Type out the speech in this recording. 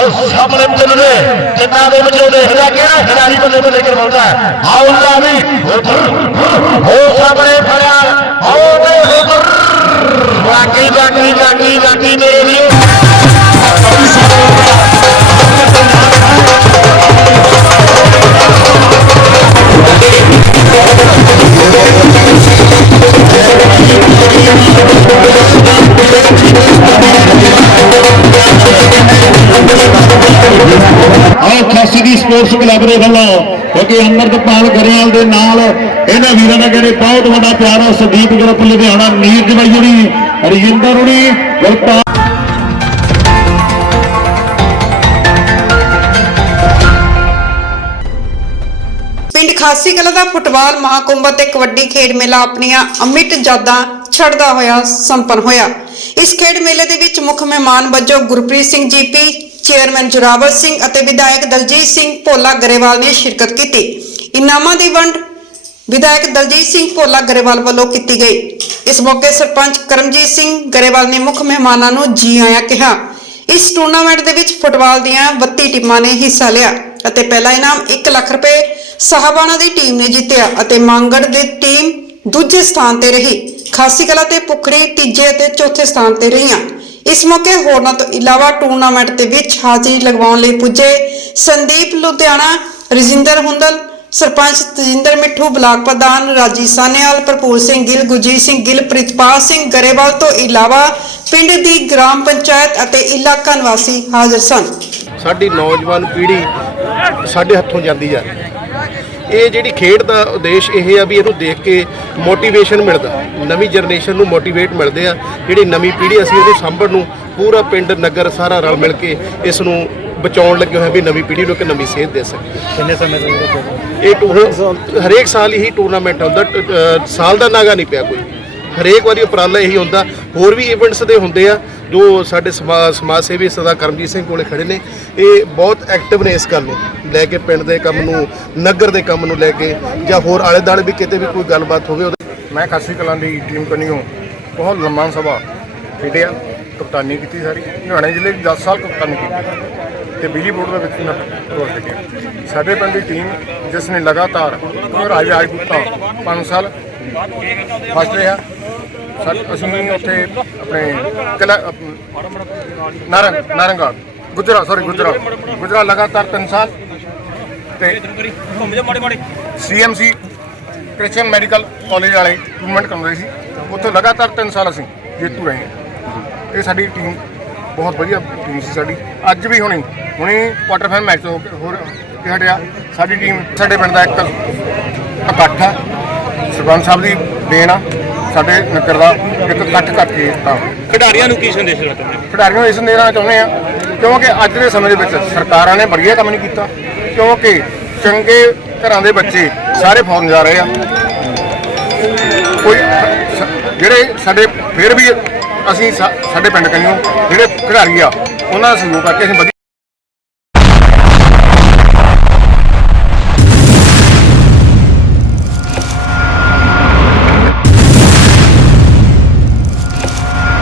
ਆਓ ਸਾਹਮਣੇ ਚੱਲਦੇ ਜਿੰਨਾ ਦੇ ਵਿੱਚ ਉਹ ਦੇਖਦਾ ਕਿਹੜਾ ਖਿਡਾਰੀ ਬੱਲੇ ਬੱਲੇ ਕਰਵਾਉਂਦਾ ਹੈ। ਲਾ ਵੀ ਉਧਰ ਸਪੋਰਟਸ ਕਲੱਬ ਦੇ ਵੱਲੋਂ, ਕਿਉਂਕਿ ਅੰਮ੍ਰਿਤਪਾਲ ਗਰੇਵਾਲ ਦੇ ਨਾਲ ਇਹਨਾਂ ਵੀਰਾਂ ਦਾ ਕਹਿੰਦੇ ਬਹੁਤ ਵੱਡਾ ਪਿਆਰ ਆ, ਸੰਦੀਪ ਗਰੁੱਪ ਲੁਧਿਆਣਾ ਨੀਰਜ ਬਾਈ ਹੁਣੀ, ਰਜਿੰਦਰ ਹੁਣੀ, ਗੁਰਪਾਲ ਪਿੰਡ ਖਾਸੀ ਕਲਾ ਦਾ ਫੁੱਟਬਾਲ ਮਹਾਕੁੰਭ ਅਤੇ ਕਬੱਡੀ ਖੇਡ ਮੇਲਾ ਆਪਣੀਆਂ ਅਮਿੱਟ ਯਾਦਾਂ ਛੱਡਦਾ ਹੋਇਆ ਸੰਪੰਨ ਹੋਇਆ। ਇਸ ਖੇਡ ਮੇਲੇ ਦੇ ਵਿੱਚ ਮੁੱਖ ਮਹਿਮਾਨ ਵਜੋਂ ਗੁਰਪ੍ਰੀਤ ਸਿੰਘ ਜੀਪੀ ਚੇਅਰਮੈਨ ਜੁਰਾਵਰ ਸਿੰਘ ਅਤੇ ਵਿਧਾਇਕ ਦਲਜੀਤ ਸਿੰਘ ਭੋਲਾ ਗਰੇਵਾਲ ਨੇ ਸ਼ਿਰਕਤ ਕੀਤੀ। ਇਨਾਮਾਂ ਦੀ ਵੰਡ ਵਿਧਾਇਕ ਦਲਜੀਤ ਸਿੰਘ ਭੋਲਾ ਗਰੇਵਾਲ ਵੱਲੋਂ ਕੀਤੀ ਗਈ। ਇਸ ਮੌਕੇ ਸਰਪੰਚ ਕਰਮਜੀਤ ਸਿੰਘ ਗਰੇਵਾਲ ਨੇ ਮੁੱਖ ਮਹਿਮਾਨਾਂ ਨੂੰ ਜੀ ਆਇਆਂ ਕਿਹਾ। ਇਸ ਟੂਰਨਾਮੈਂਟ ਦੇ ਵਿੱਚ ਫੁੱਟਬਾਲ ਦੀਆਂ 32 ਟੀਮਾਂ ਨੇ ਹਿੱਸਾ ਲਿਆ ਅਤੇ ਪਹਿਲਾ ਇਨਾਮ 1 ਲੱਖ ਰੁਪਏ ਸਾਹਬਾਨਾ ਦੀ ਟੀਮ ਨੇ ਜਿੱਤਿਆ ਅਤੇ ਮੰਗੜ ਦੀ ਟੀਮ ਦੂਜੇ ਸਥਾਨ ਤੇ ਰਹੀ। ਖਾਸੀ ਕਲਾ ਤੇ ਪੁਖੜੀ ਤੀਜੇ ਅਤੇ ਚੌਥੇ ਸਥਾਨ ਤੇ ਰਹੀਆਂ। ਇਸ ਮੌਕੇ ਹੋਰਨਾਂ ਤੋਂ ਇਲਾਵਾ ਟੂਰਨਾਮੈਂਟ ਦੇ ਵਿੱਚ ਹਾਜ਼ਰੀ ਲਗਵਾਉਣ ਲਈ ਪੁੱਜੇ ਸੰਦੀਪ ਲੁਧਿਆਣਾ, ਰਜਿੰਦਰ ਹੁੰਦਲ, ਸਰਪੰਚ ਤਜਿੰਦਰ ਮਿੱਠੂ, ਬਲਾਕ ਪ੍ਰਧਾਨ ਰਾਜੀ ਸਾਨੇਵਾਲ ਭਰਪੂਰ ਸਿੰਘ ਗਿੱਲ, ਗੁਰਜੀਤ ਸਿੰਘ ਗਿੱਲ, ਪ੍ਰਿਤਪਾਲ ਸਿੰਘ ਗਰੇਵਾਲ ਤੋਂ ਇਲਾਵਾ ਪਿੰਡ ਦੀ ਗ੍ਰਾਮ ਪੰਚਾਇਤ ਅਤੇ ਇਲਾਕਾ ਨਿਵਾਸੀ ਹਾਜ਼ਰ ਸਨ। ਸਾਡੀ ਨੌਜਵਾਨ ਪੀੜ੍ਹੀ ਸਾਡੇ ਹੱਥੋਂ ਜਾਂਦੀ ਆ। ਇਹ ਜਿਹੜੀ ਖੇਡ ਦਾ ਉਦੇਸ਼ ਇਹ ਆ ਵੀ ਇਹਨੂੰ ਦੇਖ ਕੇ ਮੋਟੀਵੇਸ਼ਨ ਮਿਲਦਾ। ਨਵੀਂ ਜਨਰੇਸ਼ਨ ਨੂੰ ਮੋਟੀਵੇਟ ਮਿਲਦੇ ਆ। ਜਿਹੜੀ ਨਵੀਂ ਪੀੜ੍ਹੀ ਅਸੀਂ ਉਹਨੂੰ ਸਾਂਭਣ ਨੂੰ ਪੂਰਾ ਪਿੰਡ ਨਗਰ ਸਾਰਾ ਰਲ ਮਿਲ ਕੇ ਇਸ ਨੂੰ ਬਚਾਉਣ ਲੱਗੇ ਹੋਏ ਵੀ ਨਵੀਂ ਪੀੜ੍ਹੀ ਨੂੰ ਇੱਕ ਨਵੀਂ ਸੇਧ ਦੇ ਸਕੇ ਕਿੰਨੇ ਸਮੇਂ ਤੋਂ ਇਹ ਟੂਰ ਹਰੇਕ ਸਾਲ ਹੀ ਟੂਰਨਾਮੈਂਟ ਹੁੰਦਾ ਸਾਲ ਦਾ ਨਾਗਾ ਨਹੀਂ ਪਿਆ ਕੋਈ। ਹਰੇਕ ਵਾਰੀ ਉਪਰਾਲਾ ਇਹੀ ਹੁੰਦਾ। ਹੋਰ ਵੀ ਇਵੈਂਟਸ ਦੇ ਹੁੰਦੇ ਆ ਜੋ ਸਾਡੇ ਸਮਾ- ਸਮਾਜ ਸੇਵੀ ਸਰਦਾਰ ਕਰਮਜੀਤ ਸਿੰਘ ਕੋਲੇ ਖੜੇ ਨੇ ਇਹ ਬਹੁਤ ਐਕਟਿਵ ਨੇ ਇਸ ਗੱਲ ਨੂੰ। ਲੈ ਕੇ ਪਿੰਡ ਦੇ ਕੰਮ ਨੂੰ, ਨਗਰ ਦੇ ਕੰਮ ਨੂੰ ਲੈ ਕੇ ਜਾਂ ਹੋਰ ਆਲੇ ਦਾਲੇ ਵੀ ਕਿਤੇ ਵੀ ਕੋਈ ਗੱਲਬਾਤ ਹੋਵੇ ਉਹਦੇ ਮੈਂ ਖਾਸੀ ਕਲਾਂ ਦੀ ਟੀਮ ਕਨੀਓ ਬਹੁਤ ਲੰਮਾ ਸਭਾ ਖੇਡਿਆ, ਕਪਤਾਨੀ ਕੀਤੀ ਸਾਰੀ। ਲੁਧਿਆਣੇ ਜ਼ਿਲ੍ਹੇ ਦੀ 10 ਸਾਲ ਕਪਤਾਨੀ ਕੀਤੀ। ਤੇ ਬਿਜਲੀ ਬੋਰਡ ਦੇ ਵਿੱਚ ਮੈਂ ਰੋਲ ਖੇਡਿਆ। ਸਾਡੇ ਪਿੰਡ ਦੀ ਟੀਮ ਜਿਸ ਨੇ ਲਗਾਤਾਰ ਰਾਜ ਰਾਜਪੂਤਾਂ 5 ਸਾਲ ਫਸਟ ਰਿਹਾ। ਅਸੀਂ ਉੱਥੇ ਆਪਣੇ ਕਿਲਾ ਨਾਰੰਗ ਨਾਰੰਗਾ ਗੁਜਰਾ ਸੌਰੀ ਗੁਜਰਾ। ਗੁਜਰਾ ਲਗਾਤਾਰ 3 ਸਾਲ ਤੇ ਸੀਐਮਸੀ ਕ੍ਰਿਸਚੀਅਨ ਮੈਡੀਕਲ ਕਾਲਜ ਵਾਲੇ ਟੂਰਨਾਮੈਂਟ ਕਰਾਉਂਦੇ ਸੀ। ਉੱਥੇ ਲਗਾਤਾਰ 3 ਸਾਲ ਅਸੀਂ ਜੇਤੂ ਰਹੇ ਹਾਂ। ਇਹ ਸਾਡੀ ਟੀਮ ਬਹੁਤ ਵਧੀਆ ਟੀਮ ਸੀ ਸਾਡੀ। ਅੱਜ ਵੀ ਹੁਣੀ ਹੁਣੀ ਕੁਆਟਰ ਫਾਈਨਲ ਮੈਚ ਹੋ ਕੇ ਹੋਰ ਕੇ ਹਟਿਆ। ਸਾਡੀ ਟੀਮ ਸਾਡੇ ਪਿੰਡ ਦਾ ਇੱਕ ਇਕੱਠ ਆ। ਸਰਪੰਚ ਸਾਹਿਬ ਦੀ ਦੇਣ ਆ। ਸਾਡੇ ਨਗਰ ਦਾ ਇੱਕ ਇਕੱਠ ਕਰਕੇ ਤਾਂ ਖਿਡਾਰੀਆਂ ਨੂੰ ਕੀ ਸੰਦੇਸ਼ ਦੇਣਾ ਚਾਹੁੰਦੇ ਖਿਡਾਰੀਆਂ ਨੂੰ ਇਸ ਦੇਣਾ ਚਾਹੁੰਦੇ ਆ ਕਿਉਂਕਿ ਅੱਜ ਦੇ ਸਮੇਂ ਦੇ ਵਿੱਚ ਸਰਕਾਰਾਂ ਨੇ ਵਧੀਆ ਕੰਮ ਨਹੀਂ ਕੀਤਾ। ਕਿਉਂਕਿ ਚੰਗੇ ਘਰਾਂ ਦੇ ਬੱਚੇ ਸਾਰੇ ਫੌਰਨ ਜਾ ਰਹੇ ਆ। ਕੋਈ ਜਿਹੜੇ ਸਾਡੇ ਫਿਰ ਵੀ ਅਸੀਂ ਸਾ- ਸਾਡੇ ਪਿੰਡ ਕੰਨਿਓ, ਜਿਹੜੇ ਖਿਡਾਰੀ ਆ, ਉਹਨਾਂ ਦਾ ਸਹਿਯੋਗ ਕਰਕੇ ਅਸੀਂ ਵਧੀਆ